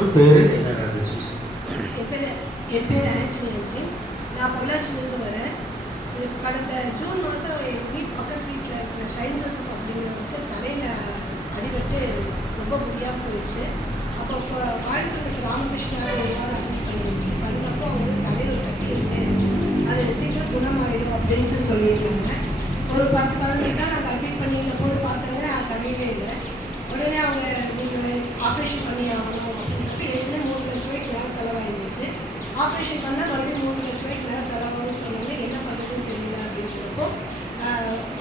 உங்கள் பேர் என்ன நடந்துச்சு? என் பேர் என் பேர் ஆண்டனி நான் பொள்ளாச்சிலேருந்து வரேன். கடந்த ஜூன் மாதம் எங்கள் வீட் பக்கத்து வீட்டில் இருக்கிற ஷைன் ஜோசப் அப்படிங்கிறவருக்கு தலையில் அடிபட்டு ரொம்ப முடியாமல் போயிடுச்சு. அப்போ இப்போ வாழ்க்கைக்கு ராமகிருஷ்ணா ஒரு வாரம் அட்மிட் பண்ணிருந்துச்சு? பண்ணப்போ அவங்க தலையில் கட்டி இருக்கு. அது சீக்கிரம் குணமாயிடும் அப்படின்னு சொல்லி சொல்லியிருக்காங்க. ஒரு பத்து பதினஞ்சு நாள் நாங்கள் அட்மிட் பண்ணியிருந்த போது பார்த்தாங்க அது கரையவே இல்லை உடனே அவங்க நீங்கள் ஆப்ரேஷன் பண்ணி ஆகணும் அப்படின்னு சொல்லி ஏற்கனவே மூணு லட்ச ரூபாய்க்கு மேலே செலவாயிருந்துச்சு ஆப்ரேஷன் பண்ணால் மறுபடியும் மூணு லட்ச ரூபாய்க்கு மேலே செலவாகும்னு சொன்னாங்க. என்ன பண்ணுறதுன்னு தெரியல அப்படின்னு சொல்லிப்போ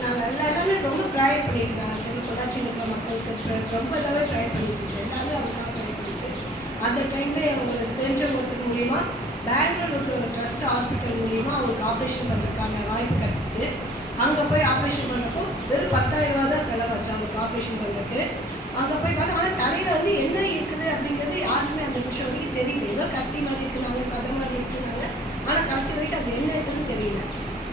நாங்கள் எல்லா இதெல்லாம் ரொம்ப ப்ரேயர் பண்ணிட்டு இருந்தாங்க தெரு பொள்ளாச்சியில் இருக்கிற மக்களுக்கு ரொம்ப இதாகவே ப்ரேயர் பண்ணிட்டு இருந்துச்சு. எல்லாமே அவருக்காக ப்ரேயர் பண்ணிச்சு. அந்த டைமில் ஒரு தெரிஞ்ச ஒருத்தர் மூலியமா பெங்களூர் இருக்கிற ஒரு ட்ரஸ்ட் ஹாஸ்பிட்டல் மூலிமா அவங்களுக்கு ஆப்ரேஷன் பண்ணுறதுக்கான வாய்ப்பு கிடச்சிச்சு. அங்கே போய் ஆப்ரேஷன் பண்ணப்போ வெறும் பத்தாயிரம் ரூபா தான் செலவாச்சு அவருக்கு ஆப்ரேஷன் பண்ணுறதுக்கு அங்கே போய் பார்த்தா ஆனால் தலையில் வந்து என்ன இருக்குது அப்படிங்கிறது யாருக்குமே அந்த நிமிஷம் வரைக்கும் தெரியல. ஏதோ கட்டி மாதிரி இருக்குது ஆனால் கடைசி வரைக்கும் அது என்ன இருக்குன்னு தெரியல.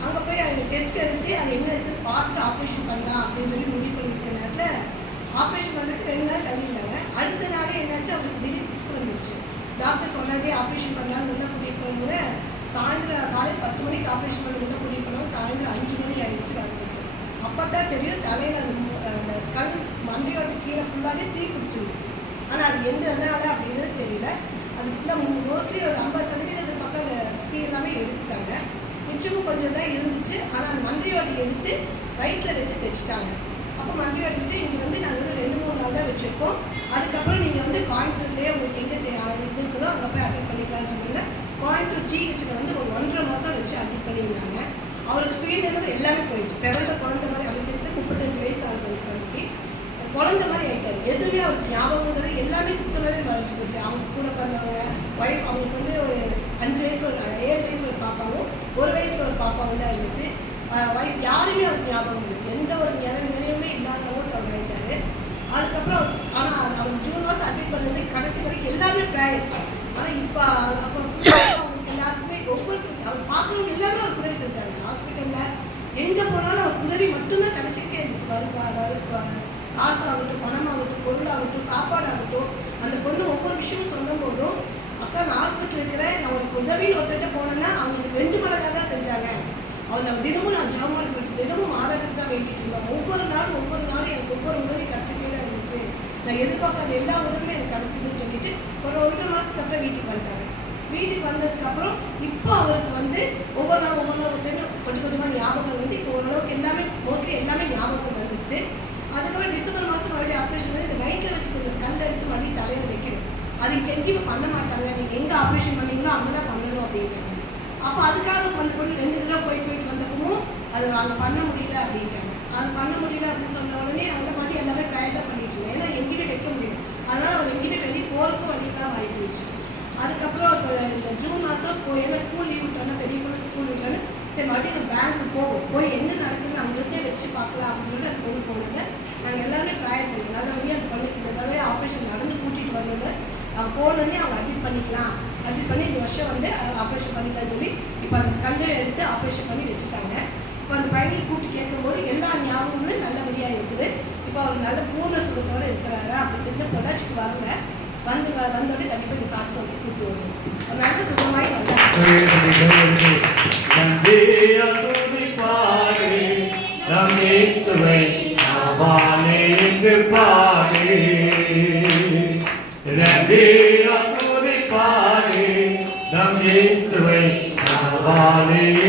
அங்கே போய் அது டெஸ்ட் எடுத்து அது என்ன இருக்குன்னு பார்த்துட்டு ஆப்ரேஷன் பண்ணலாம் அப்படின்னு சொல்லி முடிவு பண்ணியிருக்க நேரத்தில் ஆப்ரேஷன் பண்ணுறதுக்கு ரெண்டு நாள் தள்ளியிருந்தாங்க அடுத்த நாளே என்னாச்சு? அவங்களுக்கு திடீர் ஃபிக்ஸ் வந்துருச்சு. டாக்டர் சொன்னாலே ஆப்ரேஷன் பண்ணலாம்னு உள்ள கூட்டிகிட்டு போனவங்க சாயந்தரம் காலையில் பத்து மணிக்கு ஆப்ரேஷன் பண்ணி உள்ள கூட்டிகிட்டு போனவங்க சாயந்தரம் அஞ்சு மணி ஆயிடுச்சு வரதுக்கு அப்போ தான் தெரியும் தலையில் அந்த அந்த ஸ்கல் மண்டையோட கீழே ஃபுல்லாகவே சீ பிடிச்சிருந்துச்சு ஆனால் அது எந்த அதனால அப்படிங்கிறது தெரியல. அது ஃபுல்லாக மோஸ்ட்லி ஒரு ஐம்பது சதவீதம் கொஞ்சம் தான் இருந்துச்சு ஆனால் அந்த மந்தையோடு எடுத்து வயிற்றில் வச்சு தைச்சிட்டாங்க. அப்போ மந்தையோடு எடுத்து இங்கே வந்து நாங்கள் வந்து ரெண்டு மூணு நாள் தான் வச்சுருக்கோம். அதுக்கப்புறம் நீங்கள் வந்து கோயம்புத்தூர்லேயே உங்களுக்கு எங்கே தே- இருக்குதோ அங்கே போய் அட்மிட் பண்ணிக்கலாம்னு சொன்னீங்க. கோயம்புத்தூர் ஜிஹெச்சில் வந்து ஒரு ஒன்றரை மாதம் வச்சு அட்மிட் பண்ணியிருந்தாங்க. அவருக்கு சுயநினைவு எல்லாமே போயிடுச்சு. பிறந்த குழந்தை மாதிரி அப்படின்றது முப்பத்தஞ்சு வயசு ஆகுது அந்த குழந்தை மாதிரி ஆயிட்டாரு. எதுவுமே அவருக்கு ஞாபகங்கிறது எல்லாமே சுத்தமாகவே மறைஞ்சு போச்சு. அவங்க கூட பிறந்தவங்க ஒய்ஃப் அவங்களுக்கு வந்து ஒரு அஞ்சு வயசு ஒரு ஏழு பாப்பா வயசுல இருந்துச்சு ஒய்ஃப் யாருமே அவருக்கு ஞாபகம் இல்லை. எந்த ஒரு நினைவு நினைவுமே இல்லாத அளவுக்கு அவர் ஆயிட்டாரு. அதுக்கப்புறம் ஆனால் அவர் ஜூன் மாதம் அட்மிட் பண்ணது கடைசி வரைக்கும் எல்லாமே ப்ரேயர் ஆனால் இப்போ அப்போ அவங்களுக்கு எல்லாருக்குமே ஒவ்வொரு அவர் பார்க்குறவங்க எல்லாருமே அவர் உதவி செஞ்சாங்க. ஹாஸ்பிட்டலில் எங்கே போனாலும் அவர் உதவி மட்டும்தான் கிடைச்சிக்கிட்டே இருந்துச்சு. வருவா வரு பொருள் ஆகட்டும் பொருளாகட்டும் சாப்பாடாகட்டும் அந்த பொண்ணு ஒவ்வொரு விஷயமும் சொல்லும் போதும் அக்கா நான் ஹாஸ்பிட்டல் இருக்கிறேன். நான் ஒரு உதவின்னு ஒருத்தட்ட போனேன்னா அவங்களுக்கு ரெண்டு மடங்காக தான் செஞ்சாங்க தினமும் நான் ஜாமான் சொல்லிட்டு தினமும் மாதாட்டுக்கு தான் வேண்டிட்டு இருந்தேன் ஒவ்வொரு நாளும் ஒவ்வொரு நாளும் எனக்கு ஒவ்வொரு உதவி கிடைச்சிட்டே தான் இருந்துச்சு. நான் எதிர்பார்க்காத எல்லா உதவியும் எனக்கு கிடச்சிதுன்னு சொல்லிட்டு ஒரு ஒன்றரை மாதத்துக்கு அப்புறம் வீட்டுக்கு வந்துட்டாங்க வீட்டுக்கு வந்ததுக்கப்புறம் இப்போ அவருக்கு வந்து ஒவ்வொரு நாள் ஒவ்வொரு நாள் வந்து கொஞ்சம் கொஞ்சமாக ஞாபகம் வந்து இப்போ ஓரளவுக்கு எல்லாமே மோஸ்ட்லி எல்லாமே ஞாபகம் வந்துச்சு அதுக்கப்புறம் டிசம்பர் மாதம் மறுபடியும் ஆப்ரேஷன் பண்ணி இந்த வயிற்றில் வச்சுக்கிற ஸ்கல் எடுத்து மறுபடியும் தலையில் வைக்கணும். அது இங்கே பண்ண மாட்டாங்க. நீங்கள் எங்கே ஆப்ரேஷன் பண்ணீங்களோ அங்கே தான் பண்ணணும் அப்படின்ட்டாங்க அப்போ அதுக்காக கொஞ்சம் பொண்ணு ரெண்டு தடவை போய் போயிட்டு வந்தப்பவும் அது அது பண்ண முடியல அப்படின்ட்டாங்க. அது பண்ண முடியல அப்படின்னு சொன்ன உடனே நல்ல மாதிரி எல்லாமே ட்ரை தான் பண்ணிட்டு இருந்தேன். ஏன்னா எங்கிட்ட வைக்க முடியல. அதனால அவர் எங்கிட்ட வெளியே போகிறக்கும் வழியெல்லாம் இல்லாமல் போயிடுச்சு அதுக்கப்புறம் இப்போ இந்த ஜூன் மாதம் போய் ஏன்னா ஸ்கூல் லீவ் விட்டோன்னா பெரிய பொண்ணு ஸ்கூல் விட்டோன்னு சரி மறுபடியும் நம்ம பேங்க்கு போவோம். போய் என்ன நடக்குதுன்னு அங்கிருந்தே வச்சு பார்க்கலாம் அப்படின்னு சொல்லி அந்த பொண்ணு போனாங்க நாங்கள் எல்லாருமே ட்ரையல் பண்ணோம் நல்லபடியாக அது பண்ணி இந்த தடவை ஆப்ரேஷன் நடந்து கூட்டிகிட்டு வரணும்னு அவங்க போனோடனே அவங்க அட்மிட் பண்ணிக்கலாம். அட்மிட் பண்ணி இந்த வருஷம் வந்து ஆப்ரேஷன் பண்ணிக்கலாம்னு சொல்லி இப்போ அந்த ஸ்கல்லை எடுத்து ஆப்ரேஷன் பண்ணி வச்சுட்டாங்க. இப்போ அந்த பையனை கூப்பிட்டு கேட்கும்போது எல்லா ஞாபகமுமே நல்லபடியாக இருக்குது. இப்போ அவர் நல்ல பூர்ண சுகத்தோடு இருக்கிறாரு அப்படின்னு சொல்லிட்டு பொள்ளாச்சிக்கு வரல. வந்து வந்தோடனே கண்டிப்பாக இந்த சாட்சி வந்து கூப்பிட்டு வருவோம். ஒரு நல்ல சுகமாய் வந்தார் பாடு Hallelujah.